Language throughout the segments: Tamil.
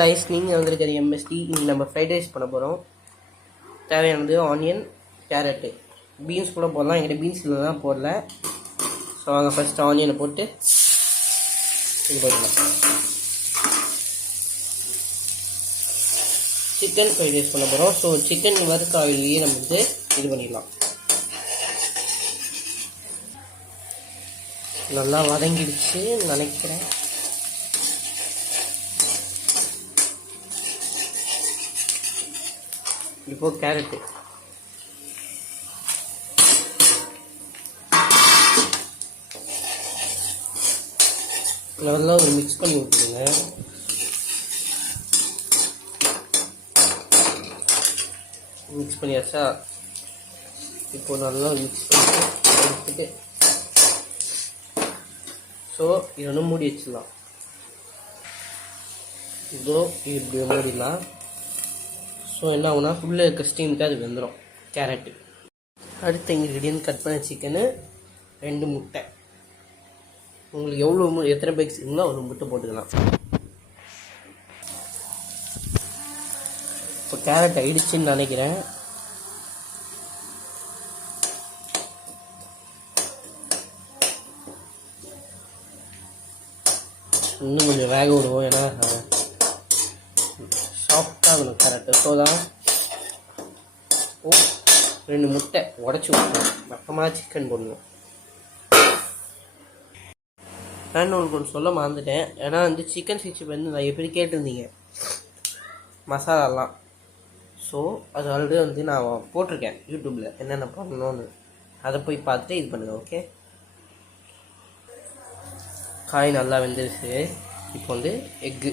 கைஸ், நீங்கள் வந்துருக்கிறது எம்எஸ்டி. இன்னைக்கு நம்ம ஃப்ரைட் ரைஸ் பண்ண போகிறோம். தேவையானது ஆனியன், கேரட்டு, பீன்ஸ் கூட போடலாம். என்கிட்ட பீன்ஸ் இல்லை தான் போடல. ஸோ அங்கே ஃபஸ்ட்டு ஆனியனை போட்டு இது போடலாம். சிக்கன் ஃப்ரைட் ரைஸ் பண்ண போகிறோம். ஸோ சிக்கன் வறுத்த ஆயிலையே நம்ம வந்து இது பண்ணிடலாம். நல்லா வதங்கிடுச்சு நினைக்கிறேன். இப்போ கேரட்டு நல்லா ஒரு மிக்ஸ் பண்ணி விட்டுருங்க. மிக்ஸ் பண்ணியாச்சா? இப்போ நல்லா மிக்ஸ் பண்ணிட்டு எடுத்துட்டு ஸோ இது ஒன்று மூடி வச்சிடலாம். இதோ இப்படி மூடிடலாம். ஸோ என்ன ஆகுனா ஃபுல்லாக இருக்க ஸ்டீமுக்கு அது வெந்துடும் கேரட்டு. அடுத்த இன்க்ரீடியன்ட் கட் பண்ண சிக்கனு, 2 முட்டை. உங்களுக்கு எத்தனை பேக்ஸ் இருந்தால் ஒரு முட்டை போட்டுக்கலாம். இப்போ கேரட் ஆயிடுச்சுன்னு நினைக்கிறேன். இன்னும் கொஞ்சம் வேக விடுவோம், ஏன்னா சாஃப்டாக இருக்கணும் கேரட்டு. ஸோ தான் 2 முட்டை உடச்சி விட்டுருவோம். மொத்தமாக சிக்கன் போடணும். நான் உங்களுக்கு ஒன்று சொல்ல மறந்துட்டேன். ஏன்னா வந்து சிக்கன் 65 வந்து நான் எப்படி கேட்டிருந்தீங்க மசாலாலாம். ஸோ அது ஆல்ரெடி வந்து நான் போட்டிருக்கேன் யூடியூப்பில் என்னென்ன பண்ணணும்னு. அதை போய் பார்த்துட்டு இது பண்ணுங்கள். ஓகே, காய் நல்லா வெந்துருச்சு. இப்போ வந்து எக்கு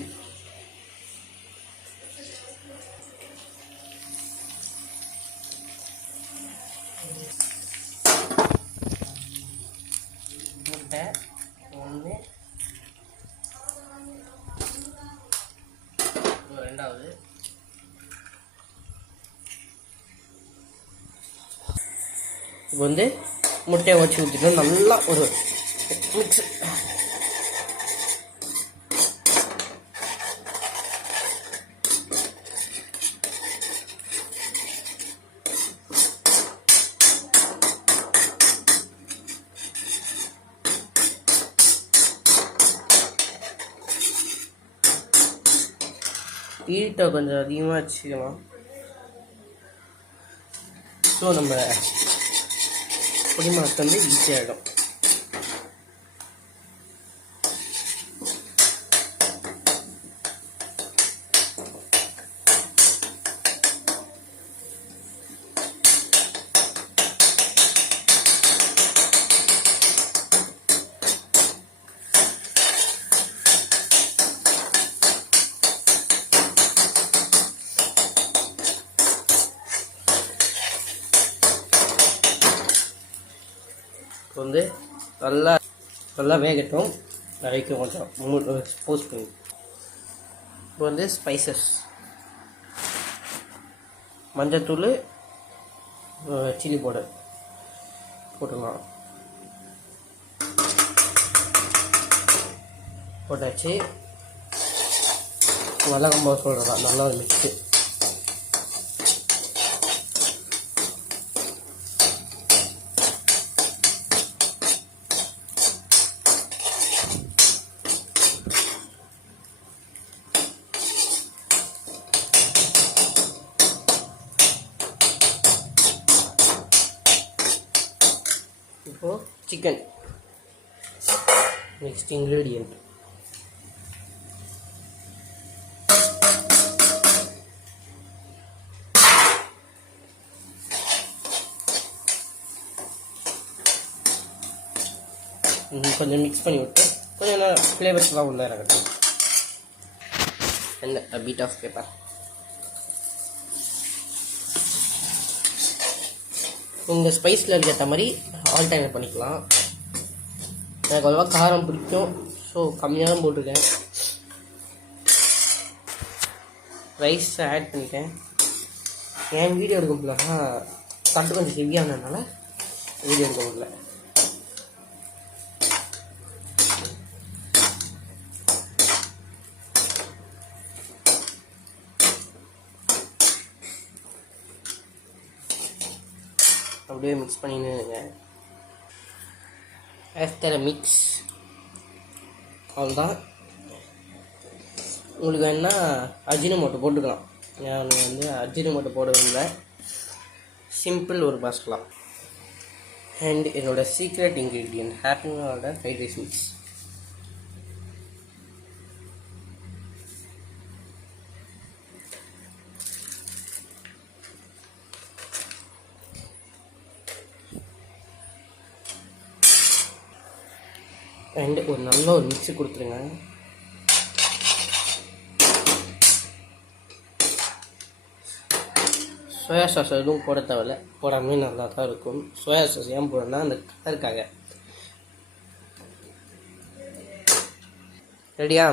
முட்டை 1, 2வது இப்போ வந்து முட்டையை வச்சு ஊற்றிட்டு நல்லா ஒரு மிக்ஸ். ஹீட்டை கொஞ்சம் அதிகமாக வச்சுக்கலாம். ஸோ நம்ம பொடிமாஸ் வந்து ஈஸியாகிடும். இப்போ வந்து நல்லா வேகட்டும். வரைக்கும் கொஞ்சம் போஸ்ட் பண்ணி. இப்போ வந்து ஸ்பைசஸ், மஞ்சத்தூள், சில்லி பவுடர் போட்டுக்கலாம். போட்டாச்சு. வதங்கம்போ சொல்கிறதா நல்லா ஒரு மிக்ஸு. இப்போ சிக்கன் நெக்ஸ்ட் இன்க்ரீடியன்ட். கொஞ்சம் மிக்ஸ் பண்ணி விட்டு கொஞ்சம் ஃப்ளேவர்ஸ்லாம் உள்ள இறக்கட்டும். And a bit of pepper. உங்கள் ஸ்பைஸில் ஏற்ற மாதிரி ஆல்டர்னேட் பண்ணிக்கலாம். எனக்கு அவ்வளோவா காரம் பிடிக்கும், ஸோ கம்மியாக தான் போட்டிருக்கேன். ரைஸ் ஆட் பண்ணிட்டேன். என் வீடியோ எடுக்க முடியலன்னா தட்டு கொஞ்சம் ஹெவியானதுனால வீடியோ எடுக்க முடியல. அப்படியே மிக்ஸ் பண்ணிடுங்க. ஆஃப்டர் மிக்ஸ் அவ்வளோதான். உங்களுக்கு வேணா அஜினோமோட்டோ போட்டுக்கலாம். நான் வந்து அஜினோமோட்டோ போடவில்லை, சிம்பிள் ஒரு மசாலா. அண்ட் என்னோட சீக்ரெட் இன்க்ரீடியன்ட் ஹாப்பியோட ஃப்ரைட் ரைஸ் மிக்ஸ். அண்ட் ஒரு நல்ல ஒரு மிக்ஸி கொடுத்துருங்க. சோயா சாஸ் எதுவும் போட தேவையில்ல, போடாமே நல்லா தான் இருக்கும். சோயா சாஸ் ஏன் போடணும்னா அந்த கலருக்காக. ரெடியா?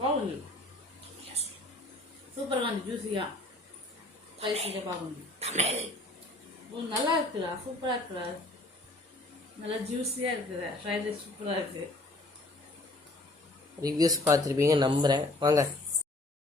బాగుంది, சூப்பராக ఉంది, ஜூஸியா ஸ்பைசியாக பாருங்க. நல்லா இருக்குதா, சூப்பராக இருக்குதா, நல்லா ஜூஸியாக இருக்குது, ஃப்ரைட் ரைஸ் சூப்பராக இருக்குது. ரிவ்யூஸ் பார்த்துருப்பீங்க நம்புகிறேன். வாங்க.